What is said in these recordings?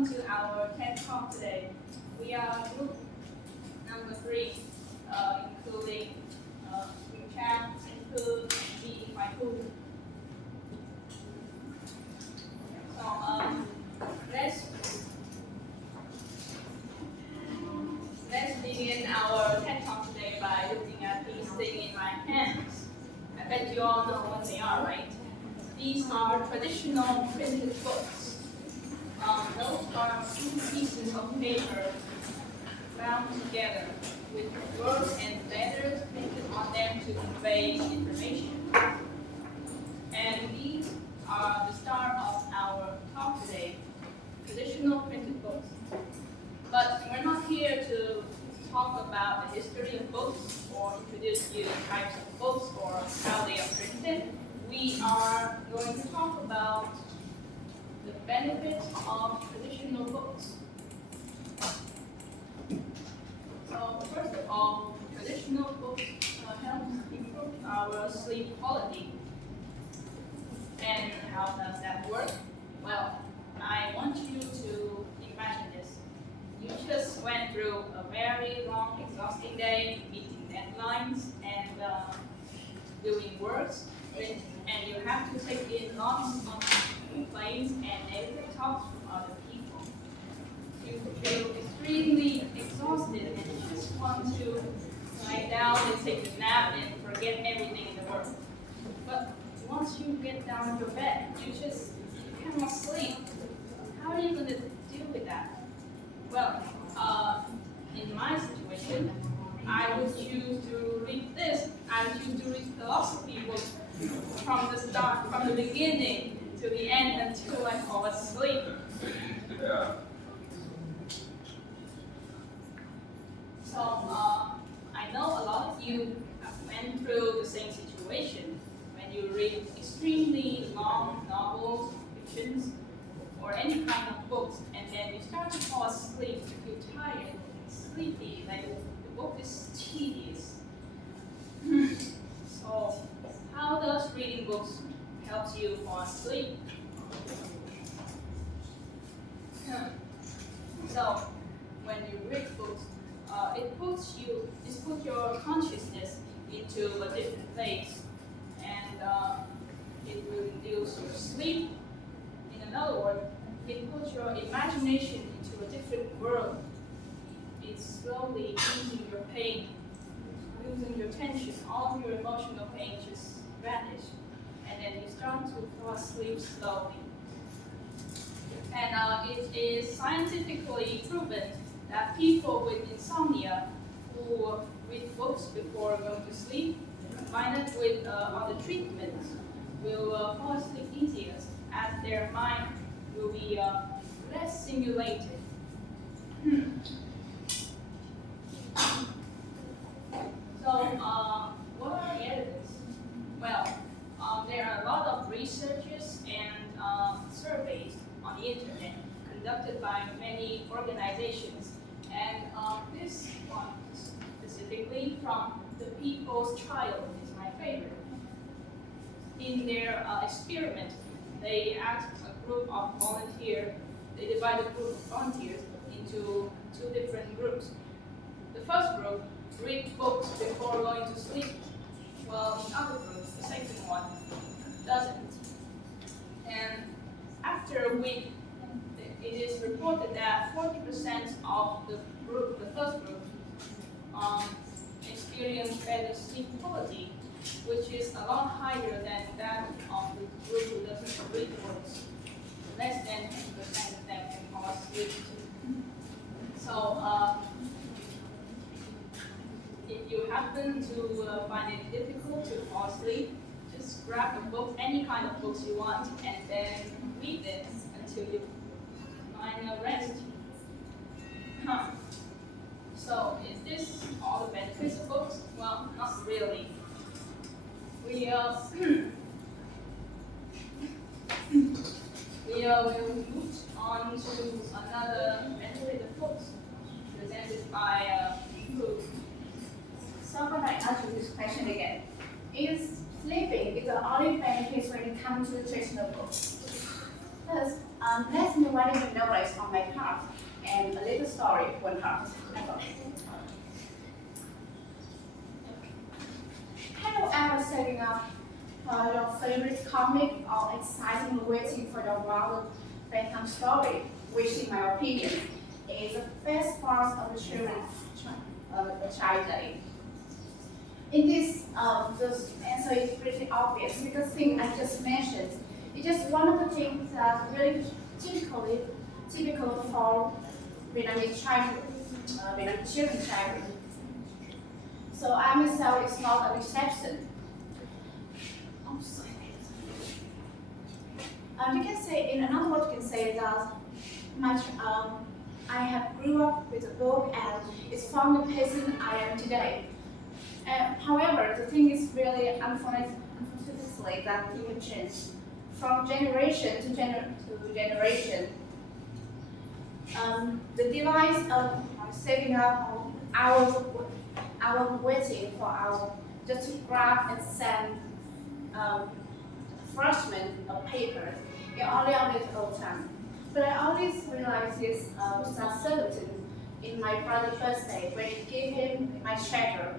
welcome to our TED Talk today. We are group number 3, including Chan, include me, my group. So let's begin our TED Talk today by looking at these things in my hands. I bet you all know what they are, right? These are traditional printed books. Those are two pieces of paper bound together with words and letters printed on them to convey information. And these are the start of our talk today, traditional printed books. But we're not here to talk about the history of books or introduce you to types of books or how they are printed. We are going to talk about the benefits of traditional books. So first of all, traditional books help improve our sleep quality. And how does that work? Well, I want you to imagine this. You just went through a very long, exhausting day, meeting deadlines and doing works, and you have to take in lots of complaints and negative talks from other people. You feel extremely exhausted and you just want to lie down and take a nap and forget everything in the world. But once you get down to your bed, you cannot sleep. How are you going to deal with that? Well, in my situation, I would choose to read this. I would choose to read philosophy books from the start, from the beginning to the end until I fall asleep. Yeah. So I know a lot of you have went through the same situation when you read extremely long novels, fictions, or any kind of books, and then you start to fall asleep, you feel tired, sleepy, like the book is tedious. So how does reading books help you fall asleep? So when you read books, it puts your consciousness into a different place, and it will induce your sleep. In other words, it puts your imagination into a different world. It's slowly losing your pain, losing your tension, all of your emotional pain just vanish, and then you start to fall asleep slowly. And it is scientifically proven that people with insomnia who read books before going to sleep, combined with other treatments, will fall asleep easier as their mind will be less stimulated. So, what are the evidence? Well, there are a lot of researches and surveys on the internet conducted by many organizations, and this one specifically from the People's Child is my favorite. In their experiment, they asked a group of volunteers, they divided a group of volunteers into 2 different groups. The first group read books before going to sleep, while in other groups, the second one doesn't. And after a week, it is reported that 40% of the first group, experienced better sleep quality, which is a lot higher than that of the group who doesn't read books. Less than 10% of them can fall asleep too. So, if you happen to find it difficult to fall asleep, just grab a book, any kind of books you want, and then read it until you find a rest. So, is this all the benefits of books? Well, not really. We will move on to another benefit of books presented by Ruth. So when I ask you this question again, is sleeping the only benefit when it comes to traditional books? Because let me write a notice on my part and a little story one heart. Have you ever setting up your favorite comic or exciting waiting for your wild bedtime story, which in my opinion is the best part of the child day? In this, the answer is pretty obvious because the thing I just mentioned is just one of the things that really typical for Vietnamese childhood, Vietnamese children's childhood. So I myself is not an exception. I'm sorry. You can say, in another word, you can say that I have grew up with a book and it's formed the person I am today. However, the thing is really unfortunately that thing can change from generation to generation. The device of saving up hours waiting for our just to grab and send fragment of paper in only on this old time. But I always realize this without certainty in my brother's birthday when he gave him my treasure,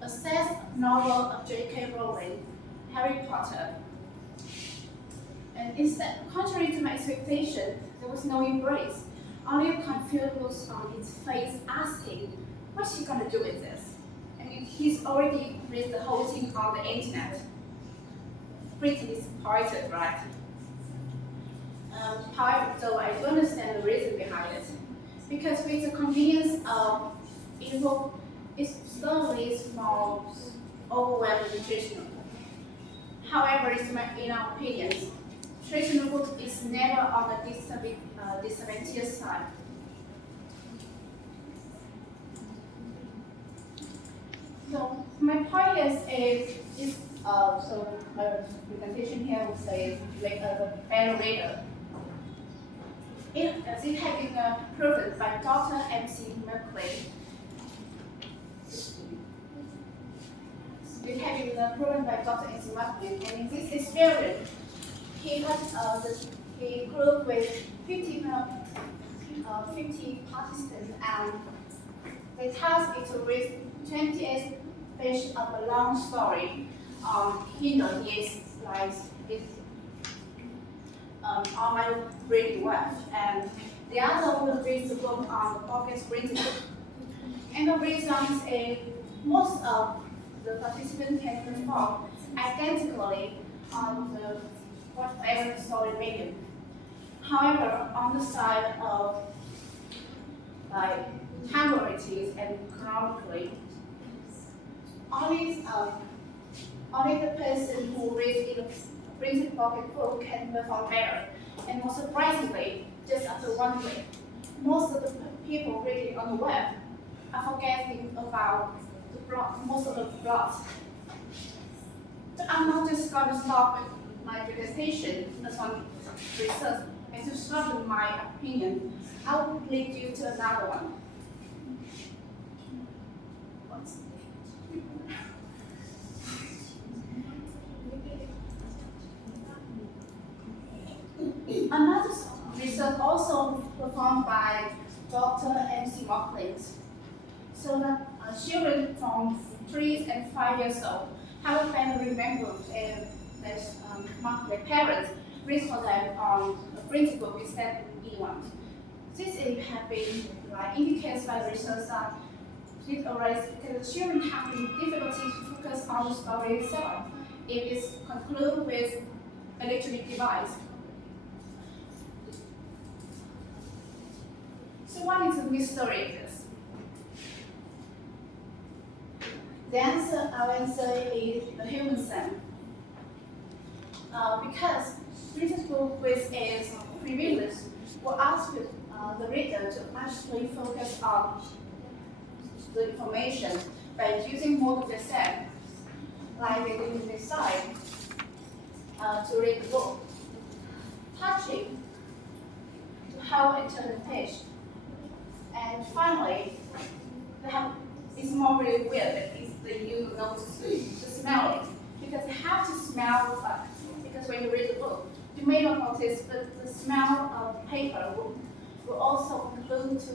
a set novel of J.K. Rowling, Harry Potter. And instead, contrary to my expectation, there was no embrace. Only a confused look on his face asking, what's he gonna do with this? And he's already read the whole thing on the internet. Pretty disappointed, right? However, though I do understand the reason behind it. Because with the convenience of info, it slowly is more overwhelming traditional. However, in our opinions, traditional book is never on the disadvantageous side. So my point is so my presentation here will say like a better reader. It has been proven by Dr. M.C. McLean. It has been proven by Dr. M.C. McLean, and in this experiment, he grew with 50 participants, and the task is to read 28 pages of a long story on Hindonese, like it's on my reading web, and the other will read the book on the pocket printed book. And the reason is most of the participants can perform identically on the whatever story medium. However, on the side of like time varieties and chronologically, only the person who reads in a printed pocket book can perform better. And more surprisingly, just after 1 week, most of the people reading on the web are forgetting about the plot, most of the plot. But I'm not just going to stop with my presentation as on research, and to sharpen my opinion, I will lead you to another one. Another research also performed by Dr. M.C. McLean. So that children from 3 and 5 years old have a family member and their parents read for them on a printed book instead of e-one. This has been indicated by the research that it arises because the children have difficulty to focus on the story itself if it's concluded with electronic device. So what is the mystery of this? The answer, our answer is the human cell. Because printed book with its prevalence will ask the reader to actually focus on the information by using more of the cell, like they do in this side, to read the book. Touching to help and turn the page. And finally, it's more really weird is the you notice to smell it, because you have to smell the fact. Because when you read the book, you may not notice, but the smell of paper will also contribute to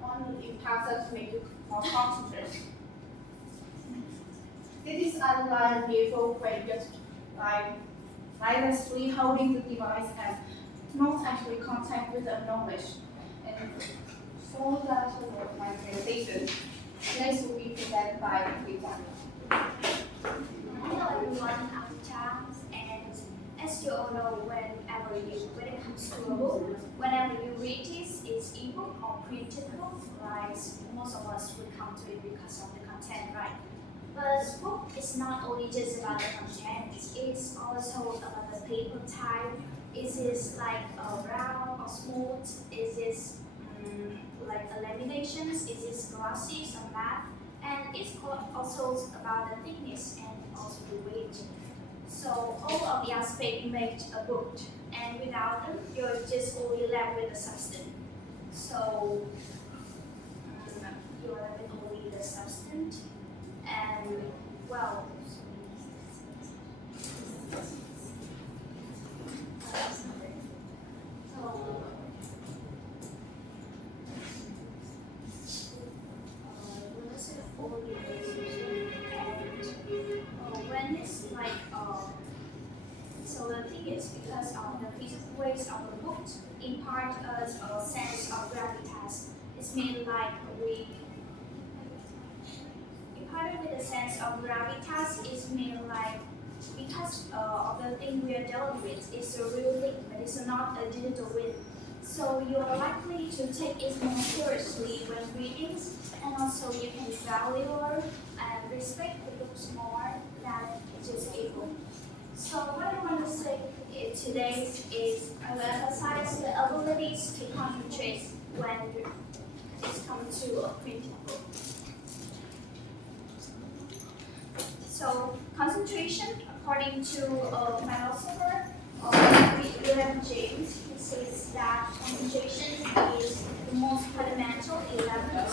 one of the impacts that make you more concentrate. This is unlike before when you just mindlessly holding the device and not actually contact with the knowledge. And so that's my presentation. Next will be presented by Rita. Hello everyone, I'm Charles, and as you all know, when it comes to a book, whenever you read it, it's ebook or printed book, right? Most of us will come to it because of the content, right? But book is not only just about the content, it's also about the paper type. Is this like round or smooth? Is this like a laminations? Is this glossy or matte? And it's also about the thickness and also the weight. So all of the aspects make a book, and without them, you're just only left with the substance. So you're left with only the substance, and well. When it's like so the thing is because of the physical weight of the book impart us a sense of gravitas. It's mean like we imparted with a sense of gravitas is mean like because of the thing we are dealing with is a real thing, but it's not a digital win. So you're likely to take it more seriously when reading, and also you can value and respect the books more than just a book. So what I want to say today is I will emphasize the abilities to concentrate when it comes to a printed book. So concentration, according to philosopher William James, he says that concentration is the most fundamental element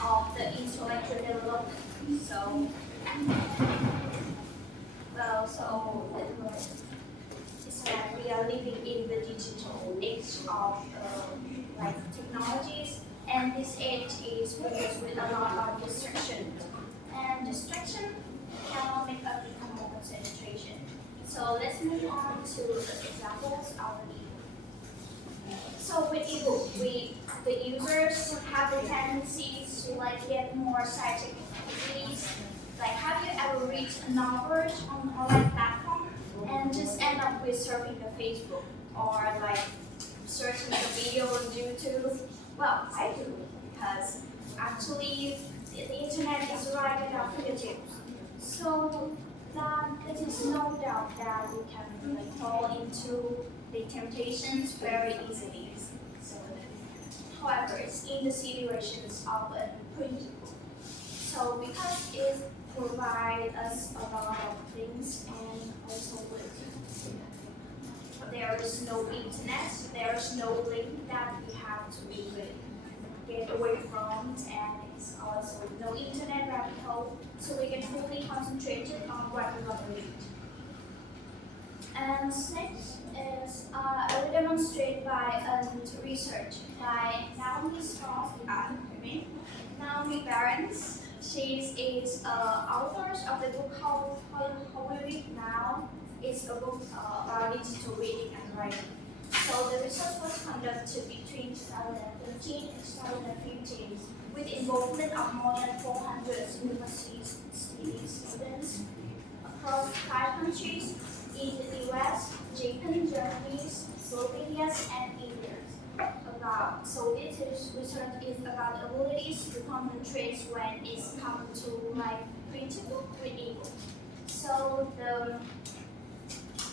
of the intellectual development. So it's that we are living in the digital age of like technologies, and this age is filled with a lot of distraction. And distraction cannot make us become more concentration. So let's move on to the examples of the ebook. So with ebook, the users have the tendency to like get more scientific activities. Like, have you ever read a novel on online platform and just end up with surfing the Facebook or like searching the video on YouTube? Well, I do, because actually the internet is right at our fingertips. So that it is no doubt that we can like, fall into the temptations very easily. So, however, it's in the situations of a printed book. So because it provides us a lot of things, and also there is no internet, there is no link that we have to get away from, and it's also no internet rabbit hole, so we can fully concentrate on what we want to read. And next is I will demonstrate by research by Naomi Strauss and Naomi Barons. She is author of the book How We Read Now. It's a book about digital reading and writing. So the research was conducted between 2013 and 2015 with involvement of more than 400 university students across 5 countries in the US, Japan, Germany, Slovenia, and India. So this research is about abilities to concentrate when it's come to like printed book with ebook. So the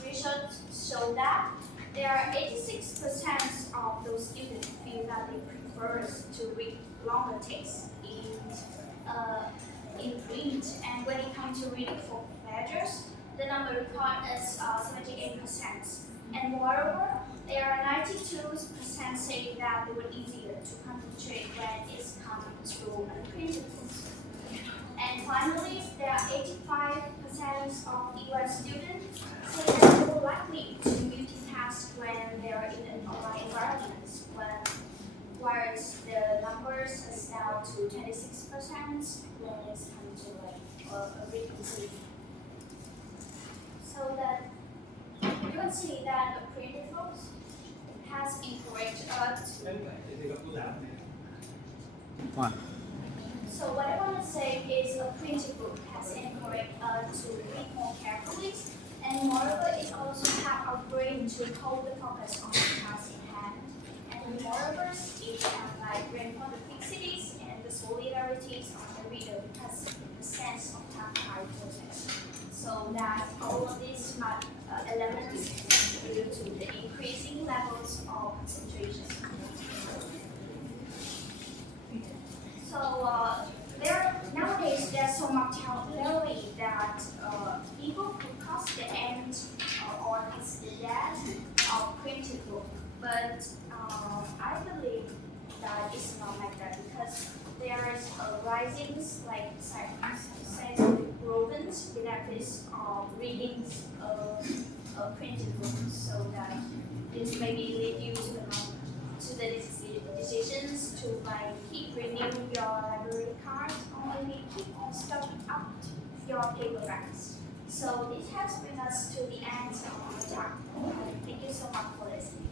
research showed that there are 86% of those students feel that they prefer to read longer texts in print, and when it comes to reading for pleasures, the number recorded is 78%. And moreover, there are 92% saying that it would be easier to concentrate when it's coming to unprinted books. And finally, there are 85% of US students say that they would whereas the numbers is down to 26% when it's come to like a frequency. So that you can see that a printed books has encouraged us to. So what I want to say is a printed book has encouraged us to read more carefully, and moreover, it also helps our brain to hold the focus on the task in hand. And moreover, it can like reinforce the fixities and the solidarities of the reader because the sense of tactile process. So that all of these elements contribute to the increasing levels of concentration. So nowadays there's so much theory that people could cause the end or it's the death of printed book. But I believe that it's not like that because there is a rising like scientific provenance benefits of reading printed books, so that this maybe lead you to the decisions to like keep renewing your library card or maybe keep on stocking up your paperbacks. So this has bring us to the end of our talk. Thank you so much for listening.